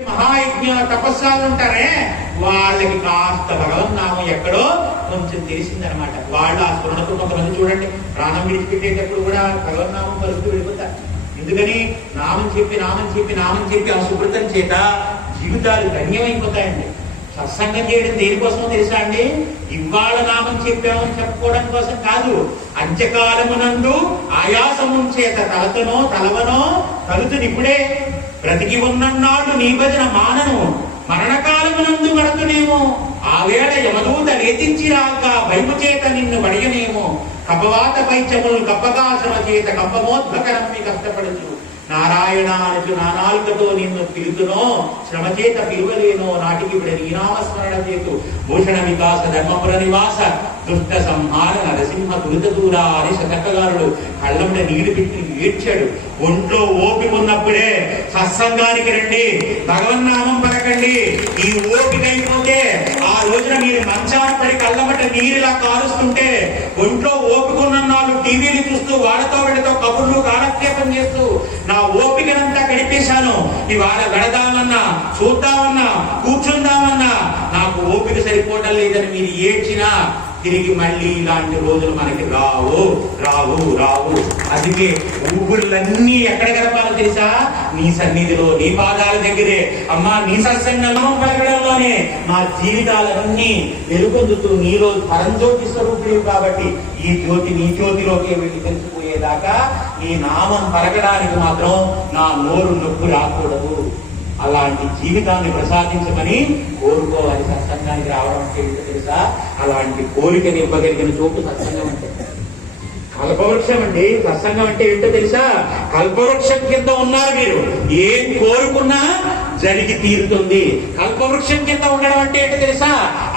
మహాయజ్ఞ తపస్సాలు ఉంటారే వాళ్ళకి కాస్త భగవన్నామం ఎక్కడో కొంచెం తెలిసిందనమాట. వాళ్ళు ఆ స్మరణతో కొంతమంది చూడండి ప్రాణం విడిచిపెట్టేటప్పుడు కూడా భగవన్నామం పలుకుతూ వెళ్ళిపోతారు. ఎందుకని? నామం చెప్పి నామం చెప్పి నామం చెప్పి ఆ చేత జీవితాలు ధన్యమైపోతాయండి. సత్సంగం చేయడం దేనికోసమో తెలుసా అండి? ఇవాళ నామం చెప్పామని చెప్పుకోవడం కోసం కాదు. అంత్యకాలమునందు ఆయాసము చేత తలతనో తలవనో తలుతుని ఇప్పుడే బ్రతికి ఉన్నన్నాళ్ళు నీ భజన మానను. మరణకాలమునందు మరతునేమో. ఆ వేళ యమదూత లేతించి రాక భయము చేత నిన్ను వడియనేమో కపవాత పైచములు కప్పకాశమ చేత కప్పమోద్భకరమ్మి కష్టపడుచు. నారాయణ అనుచు నానాల్కతో నిన్ను పిలుతునో. శ్రమ చేత పిలువలేనో నాటికి ఇప్పుడు నీనామస్మరణ చేతు. భూషణ వికాస ధర్మపుర నివాస. దుష్ట సంహార నరసింహ దురిత దూరా శతకగారుడు కళ్ళంట నీళ్ళు పెట్టి ఏడ్చాడు. ఒంట్లో ఓపిక ఉన్నప్పుడే సత్సంగానికి రండి భగవన్నామం పలకండి. ఈ ఓపిక అయిపోతే ఆ రోజున మీరు మంచాపడి కళ్ళమట నీరులా కారుస్తుంటే ఒంట్లో ఓపిక ఉన్న నాలుగు టీవీలు చూస్తూ వాళ్ళతో వీళ్ళతో కబుర్లు కాలక్షేపం చేస్తూ నా ఓపికనంతా గడిపేశాను. ఇవాళ గడదామన్నా చూద్దామన్నా కూర్చుందామన్నా నాకు ఓపిక సరిపోవటం లేదని మీరు ఏడ్చినా తిరిగి మళ్ళీ ఇలాంటి రోజులు మనకి రావు రావు రావు. అందుకే ఊపిర్లన్నీ ఎక్కడ గడపాలో తెలుసా? నీ సన్నిధిలో నీ పాదాల దగ్గరే. అమ్మా నీ సత్సంగంలో పలకడంలోనే. మా జీవితాలన్నీ వెలుగొందుతూ నీలో పరంజ్యోతి స్వరూపుడు కాబట్టి ఈ జ్యోతి నీ జ్యోతిలోకి వెళ్ళి తెలిసిపోయేదాకా నీ నామం పలకడానికి మాత్రం నా నోరు నొప్పు రాకూడదు. అలాంటి జీవితాన్ని ప్రసాదించమని కోరుకోవాలి. సత్సంగానికి రావడం అంటే ఏంటో తెలుసా? అలాంటి కోరికని ఇవ్వగలిగిన చోటు సత్సంగం అంటే. కల్పవృక్షం అండి. సత్సంగం అంటే ఏంటో తెలుసా? కల్పవృక్షం కింద ఉన్నారు మీరు. ఏం కోరుకున్నా జరిగి తీరుతుంది. కల్పవృక్షం కింద ఉండడం అంటే ఏంటో తెలుసా?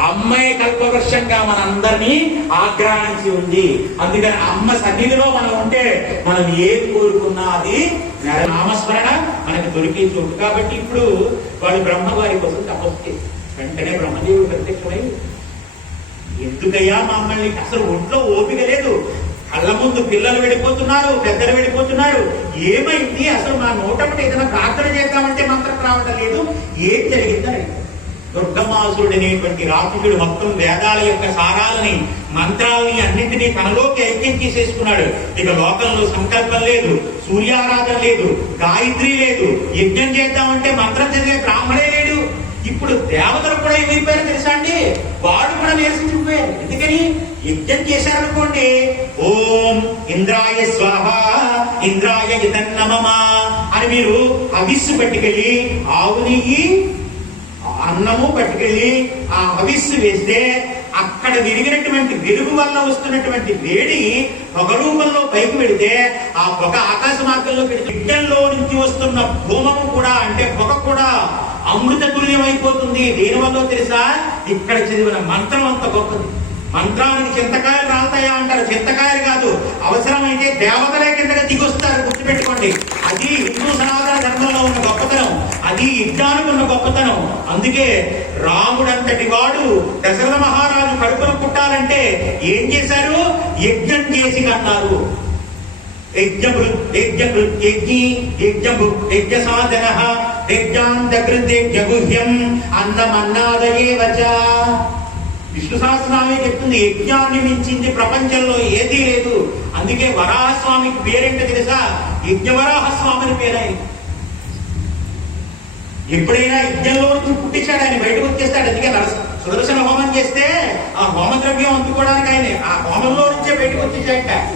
అమ్మాయి కల్పవృక్షంగా మనందరినీ ఆగ్రహించి ఉంది. అందుకని అమ్మ సన్నిధిలో మనం ఉంటే మనం ఏది కోరుకున్నా అది నామస్మరణ మనకి దొరికే చోటు. కాబట్టి ఇప్పుడు వాళ్ళు బ్రహ్మవారి కోసం తపస్సు వెంటనే బ్రహ్మదేవుడు ప్రత్యక్షమై ఎందుకయ్యా మమ్మల్ని అసలు ఒంట్లో ఓపిక లేదు. కళ్ళ ముందు పిల్లలు వెళ్ళిపోతున్నారు పెద్దలు వెళ్ళిపోతున్నారు ఏమైంది? అసలు మా నోటపటి ఏదైనా ప్రార్థన చేద్దామంటే మంత్రం రావటం లేదు. ఏం జరిగిందని దుర్గమాసురుడు అనేటువంటి రాక్షసుడు మొత్తం వేదాల యొక్క సారాలని మంత్రాలని అన్నింటినీ తనలోకి ఐక్యం చేసేసుకున్నాడు ఇక లోకంలో సంకల్పం లేదు సూర్యారాధన లేదు గాయత్రి లేదు యజ్ఞం చేద్దామంటే మంత్రం చదివే బ్రాహ్మణే లేడు. ఇప్పుడు దేవతలు కూడా ఏమైపోయారు తెలుసా అండి? వాడు కూడా నిరసించిపోయారు ఎందుకని? యజ్ఞం చేశారనుకోండి. ఓం ఇంద్రాయ స్వాహ ఇంద్రాయ ఇదన్నమమా అని మీరు హవిస్సు పట్టుకెళ్ళి ఆవు నెయ్యి అన్నము పట్టుకెళ్ళి ఆ హవిస్సు వేస్తే అక్కడ విరిగినటువంటి వెలుగు వల్ల వస్తున్నటువంటి వేడి పొగ రూపంలో పైకి పెడితే ఆ పొగ ఆకాశ మార్గంలో పెడితే యజ్ఞంలో నుంచి వస్తున్న భూమము కూడా అంటే పొగ కూడా అమృత తుల్యమైపోతుంది అయిపోతుంది తెలుసా? ఇక్కడ చదివిన మంత్రం అంత గొప్పది. మంత్రానికి చింతకాయలు రాలుతాయా అంటారు. చింతకాయలు కాదు. అవసరమైతే దేవతలే కిందగా దిగొస్తారు. గుర్తుపెట్టుకోండి. అది హిందూ సనాతన ధర్మంలో ఉన్న గొప్పతనం. అది యజ్ఞానికి ఉన్న గొప్పతనం. అందుకే రాముడంతటి వాడు దశరథ మహారాజు కడుపును పుట్టాలంటే ఏం చేశారు? యజ్ఞం చేసి కన్నారు. యజ్ఞ యజ్ఞ యజ్ఞి యజ్ఞ యజ్ఞ సాధన యజ్ఞాంతకృత్ యజ్ఞగుహ్యం అన్నమన్నాదయేవచ విష్ణు సహస్రనామే చెప్తుంది యజ్ఞాన్ని మించింది ప్రపంచంలో ఏదీ లేదు. అందుకే వరాహస్వామికి పేరేంటో తెలుసా? యజ్ఞవరాహస్వామి అని పేరాయి ఎప్పుడైనా యజ్ఞంలో పుట్టించాడు ఆయన బయటకు వచ్చేస్తాడు. అందుకే నరస సుదర్శన హోమం చేస్తే ఆ హోమ ద్రవ్యం అందుకోవడానికి నుంచే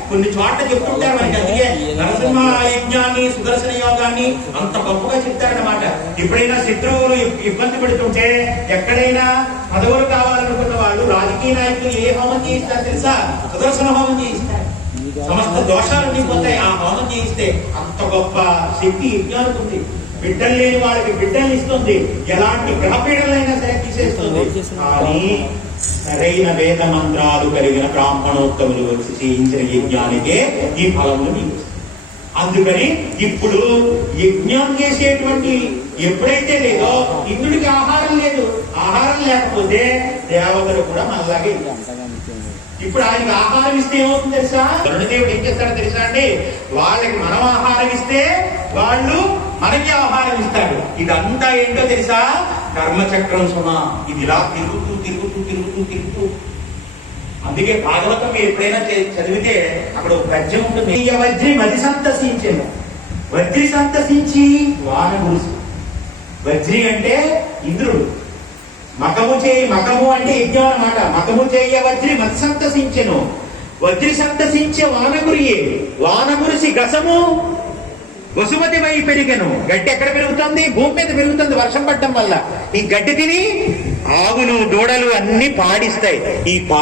కొన్ని చోట్ల చెప్తుంటారు మనకి అందుకే నరసింహ యజ్ఞాన్ని సుదర్శన యోగాన్ని అంత గొప్పగా చెప్తారన్నమాట. ఎప్పుడైనా శత్రువులు ఇబ్బంది పెడుతుంటే ఎక్కడైనా పదవులు కావాలనుకున్న వాళ్ళు రాజకీయ నాయకులు ఏ హోమం చేయిస్తారు తెలుసా? సుదర్శన హోమం చేయిస్తారు. సమస్త దోషాలు పోతాయి. ఆ హోమం చేయిస్తే అంత గొప్ప శక్తి యజ్ఞానికి ఉంది. బిడ్డలు లేని వాళ్ళకి బిడ్డలు ఇస్తుంది. ఎలాంటి గ్రహపీడలైనా సరే తీసేస్తుంది. కానీ సరైన వేద మంత్రాలు కలిగిన బ్రాహ్మణోత్తములు వచ్చి చేయించిన యజ్ఞానికే ఈ ఫలములు నీకు అందుకని ఇప్పుడు యజ్ఞం చేసేటువంటి ఎప్పుడైతే లేదో ఇంద్రుడికి ఆహారం లేదు. ఆహారం లేకపోతే దేవతలు కూడా మనలాగే ఇప్పుడు ఆయనకి ఆహారం ఇస్తే ఏమవుతుంది తెలుసా? వరుణదేవుడు ఏం చేస్తాడో తెలుసా అండి? వాళ్ళకి మనం ఆహారం ఇస్తే వాళ్ళు మనకి ఆహారం ఇస్తాడు. ఇదంతా ఏంటో తెలుసా? కర్మచక్రం సుమ. ఇది ఇలా తిరుగుతూ తిరుగుతూ తిరుగుతూ తిరుగుతూ. అందుకే భాగవతం మీరు ఎప్పుడైనా చదివితే అక్కడ ఒక పద్యం ఉంటుంది. వజ్రి మది సంతసించెను వజ్రి సంతసించి వాన గురుసు వజ్రి అంటే ఇంద్రుడు. మకము చేయి మకము అంటే యజ్ఞం అనమాట మకము చేయ వజ్రి మది సంతసించెను వజ్రి సంతసించే వాన గురియే వాన కురిసి గసము వసుమతి వై పెరిగను. గడ్డి ఎక్కడ పెరుగుతుంది? భూమి మీద పెరుగుతుంది వర్షం పడటం వల్ల. ఈ గడ్డి తిని ఆవులు దూడలు అన్ని పాడిస్తాయి. ఈ పా